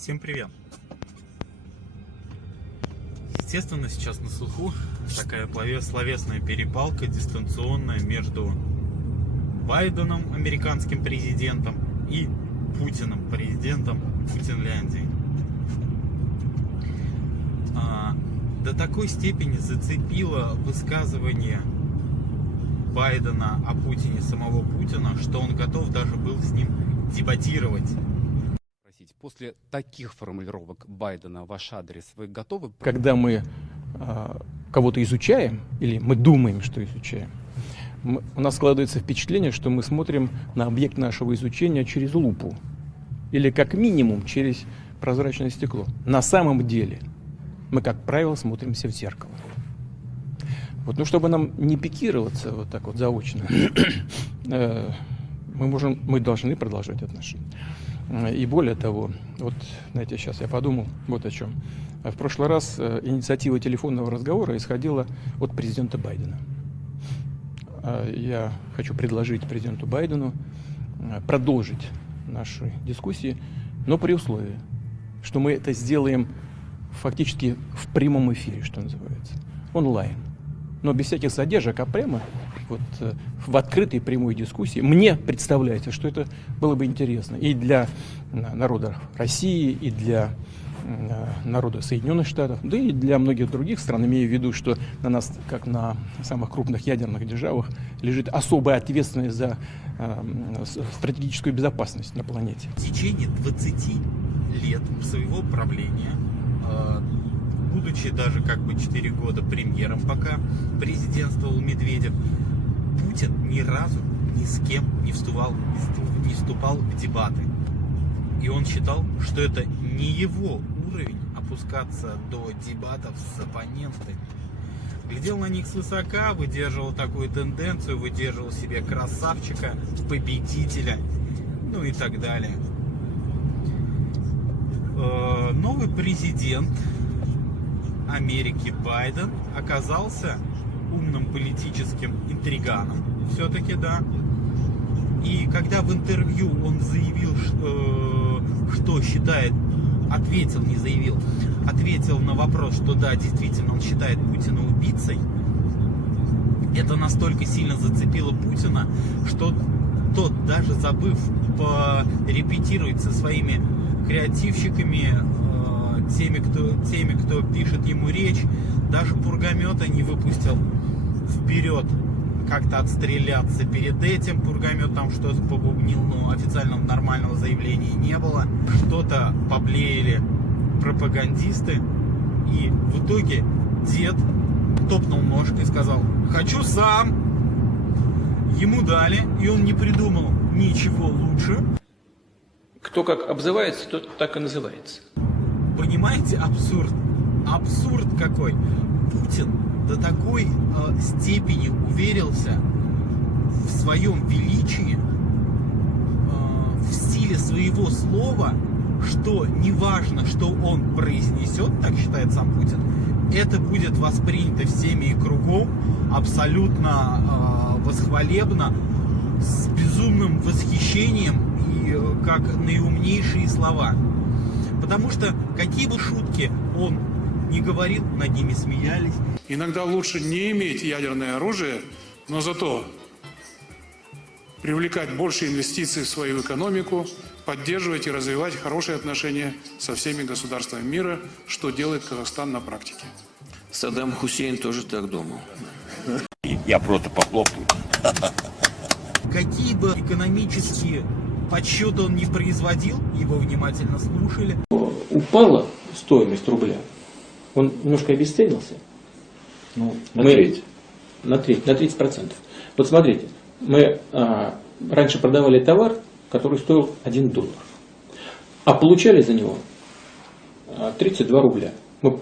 Всем привет! Естественно, сейчас на слуху такая словесная перепалка дистанционная между Байденом, американским президентом, и Путиным, президентом Финляндии. До такой степени зацепило высказывание Байдена о Путине самого Путина, что он готов даже был с ним дебатировать. После таких формулировок Байдена в ваш адрес вы готовы? Когда мы кого-то изучаем, или мы думаем, что изучаем, у нас складывается впечатление, что мы смотрим на объект нашего изучения через лупу. Или как минимум через прозрачное стекло. На самом деле мы, как правило, смотримся в зеркало. Вот, ну, чтобы нам не пикироваться вот так вот заочно, мы должны продолжать отношения. И более того, вот, знаете, сейчас я подумал вот о чем. В прошлый раз инициатива телефонного разговора исходила от президента Байдена. Я хочу предложить президенту Байдену продолжить наши дискуссии, но при условии, что мы это сделаем фактически в прямом эфире, что называется, онлайн. Но без всяких задержек, а прямо вот в открытой прямой дискуссии. Мне представляется, что это было бы интересно и для народа России, и для народа Соединенных Штатов, да и для многих других стран, имея в виду, что на нас, как на самых крупных ядерных державах, лежит особая ответственность за стратегическую безопасность на планете. В течение 20 лет своего правления, будучи даже как бы 4 года премьером, пока президентствовал Медведев, Путин ни разу ни с кем не вступал в дебаты. И он считал, что это не его уровень опускаться до дебатов с оппонентами. Глядел на них свысока, выдерживал такую тенденцию, выдерживал себе красавчика, победителя, ну и так далее. Новый президент Америки Байден оказался умным политическим интриганом, все-таки, да. И когда в интервью он заявил, что считает, ответил на вопрос, что да, действительно он считает Путина убийцей, это настолько сильно зацепило Путина, что тот, даже забыв порепетировать со своими креативщиками, теми, кто пишет ему речь, даже пургомета не выпустил вперед, как-то отстреляться. Перед этим пургомет там что-то побубнил, но официального нормального заявления не было. Что-то поблеяли пропагандисты, и в итоге дед топнул ножкой и сказал: «Хочу сам». Ему дали, и он не придумал ничего лучше. Кто как обзывается, тот так и называется. Понимаете, абсурд? Абсурд какой! Путин до такой степени уверился в своем величии, в силе своего слова, что неважно, что он произнесет, так считает сам Путин, это будет воспринято всеми и кругом абсолютно восхвалебно, с безумным восхищением и как наиумнейшие слова. Потому что какие бы шутки он не говорил, над ними смеялись. Иногда лучше не иметь ядерное оружие, но зато привлекать больше инвестиций в свою экономику, поддерживать и развивать хорошие отношения со всеми государствами мира, что делает Казахстан на практике. Саддам Хусейн тоже так думал. Я просто похлопаю. Какие бы экономические подсчеты он не производил, его внимательно слушали. Упала стоимость рубля, он немножко обесценился. Ну, на треть. На 30%. Вот смотрите, мы раньше продавали товар, который стоил $1, а получали за него 32 рубля. Мы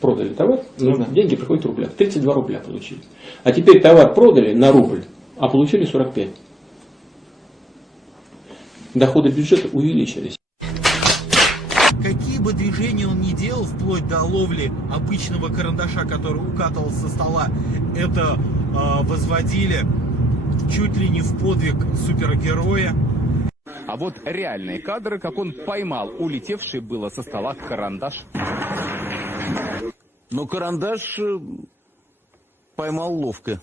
продали товар, но деньги приходят в рублях. 32 рубля получили. А теперь товар продали на рубль, а получили 45. Доходы бюджета увеличились. Какие бы движения он ни делал, вплоть до ловли обычного карандаша, который укатывался со стола, это возводили чуть ли не в подвиг супергероя. А А вот реальные кадры, как он поймал улетевший было со стола карандаш. Но карандаш поймал ловко.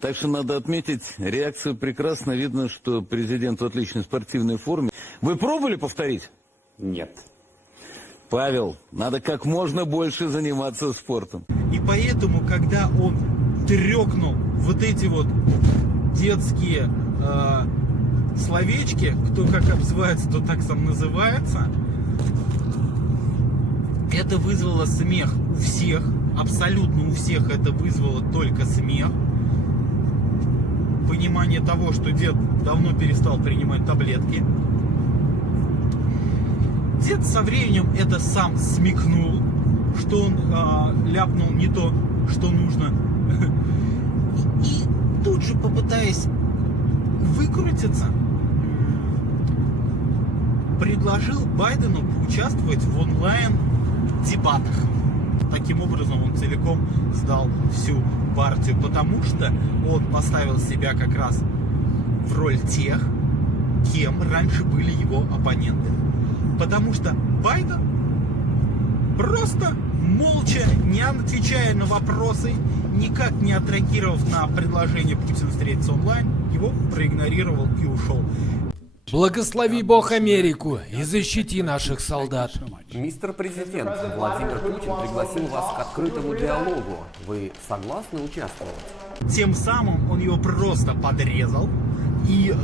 Так что надо отметить, реакция прекрасно. Видно, что президент в отличной спортивной форме. Вы пробовали повторить? Нет. Павел, надо как можно больше заниматься спортом. И поэтому, когда он трёкнул вот эти вот детские словечки, кто как обзывается, то так сам называется, это вызвало смех у всех, абсолютно у всех это вызвало только смех. Понимание того, что дед давно перестал принимать таблетки. Дед со временем это сам смекнул, что он ляпнул не то, что нужно. И тут же, попытаясь выкрутиться, предложил Байдену поучаствовать в онлайн-дебатах. Таким образом он целиком сдал всю партию, потому что он поставил себя как раз в роль тех, кем раньше были его оппоненты. Потому что Байден просто молча, не отвечая на вопросы, никак не отреагировав на предложение Путина встретиться онлайн, его проигнорировал и ушел. Благослови Бог Америку и защити наших солдат. Мистер Президент, Владимир Путин пригласил вас к открытому диалогу. Вы согласны участвовать? Тем самым он его просто подрезал и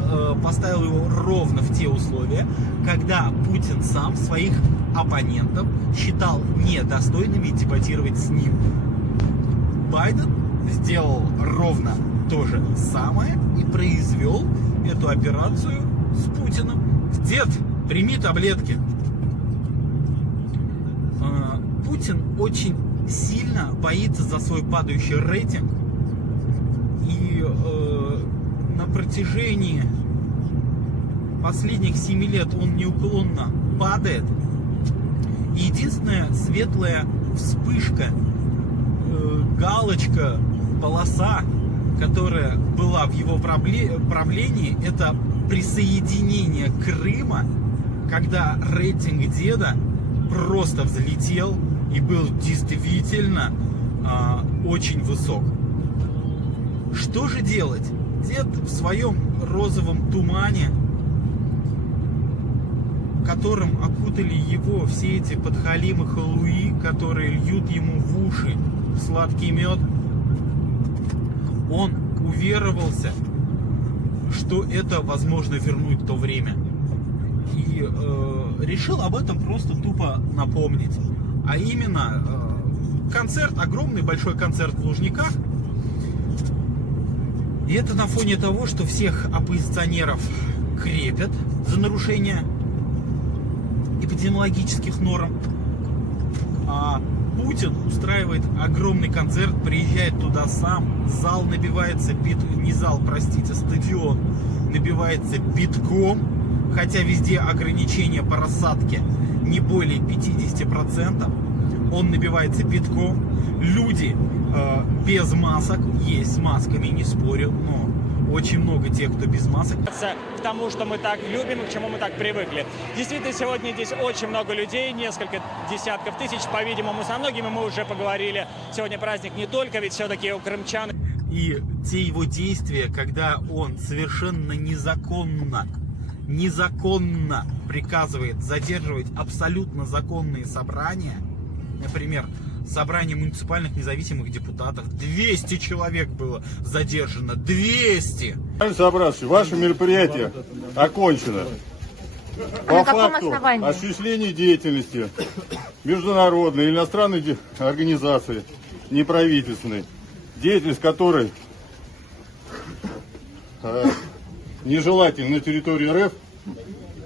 поставил его ровно в те условия, когда Путин сам своих оппонентов считал недостойными дебатировать с ним. Байден сделал ровно то же самое и произвел эту операцию с Путиным. Дед, прими таблетки. Путин очень сильно боится за свой падающий рейтинг. И на протяжении последних 7 лет он неуклонно падает. Единственная светлая вспышка, галочка, полоса, которая была в его правлении, это присоединение Крыма, когда рейтинг деда просто взлетел и был действительно очень высок. Что же делать? Дед в своем розовом тумане, которым окутали его все эти подхалимы халуи, которые льют ему в уши сладкий мед, он уверовался, что это возможно вернуть то время. И решил об этом просто тупо напомнить. А именно концерт, огромный большой концерт в Лужниках. И это на фоне того, что всех оппозиционеров крепят за нарушение эпидемиологических норм. А Путин устраивает огромный концерт, приезжает туда сам, зал набивается, стадион набивается битком, хотя везде ограничения по рассадке не более 50%, он набивается битком, люди без масок, есть с масками, не спорю, но очень много тех, кто без масок. К тому, что мы так любим и к чему мы так привыкли. Действительно, сегодня здесь очень много людей, несколько десятков тысяч, по-видимому, со многими мы уже поговорили. Сегодня праздник не только, ведь все-таки у крымчан. И те его действия, когда он совершенно незаконно приказывает задерживать абсолютно законные собрания, например, собрание муниципальных независимых депутатов, 200 человек было задержано, 200! Собравшись, ваше мероприятие окончено. По факту осуществления деятельности международной или иностранной организации, неправительственной, деятельность которой нежелательна на территории РФ,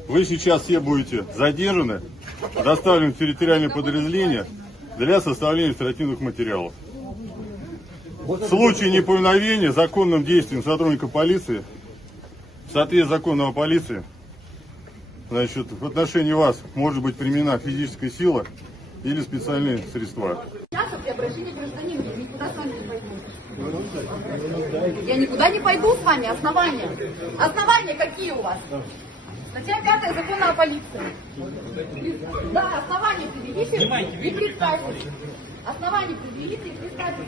вы сейчас все будете задержаны, доставлены в территориальное подразделение для составления административных материалов. В случае неповиновения законным действиям сотрудника полиции, в соответствии с законом о полиции, значит, в отношении вас может быть применена физическая сила или специальные средства. Я никуда не пойду с вами. Основания. Основания какие у вас? Статья 5 закона о полиции. Да, основания предъявите и представьте. Основания предъявите и представьте.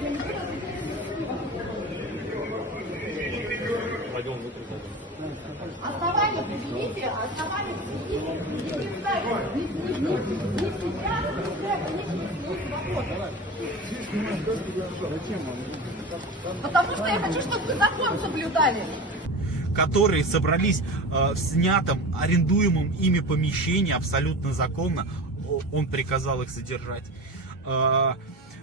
Основания предъявите, основания предъявите и представьте. Не сейчас, потому что я хочу, чтобы вы закон соблюдали. Которые собрались в снятом, арендуемом ими помещении абсолютно законно. Он приказал их содержать.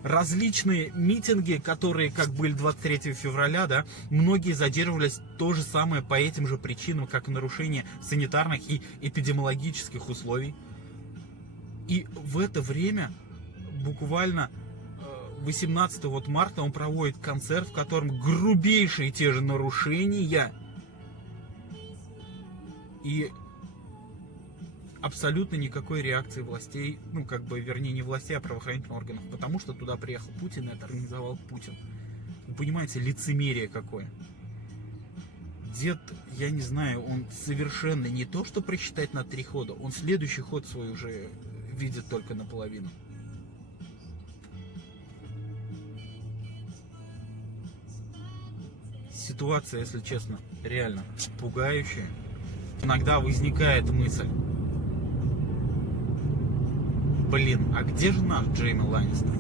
Различные митинги, которые как были 23 февраля, да, многие задерживались то же самое по этим же причинам, как и нарушение санитарных и эпидемиологических условий. И в это время, буквально 18 марта, он проводит концерт, в котором грубейшие те же нарушения и абсолютно никакой реакции властей, ну, как бы, вернее, не властей, а правоохранительных органов, потому что туда приехал Путин и это организовал Путин. Вы понимаете, лицемерие какое. Дед, я не знаю, он совершенно не то, что просчитать на 3 хода, он следующий ход свой уже видит только наполовину. Ситуация, если честно, реально пугающая. Иногда возникает мысль: блин, а где же наш Джейми Ланнистер?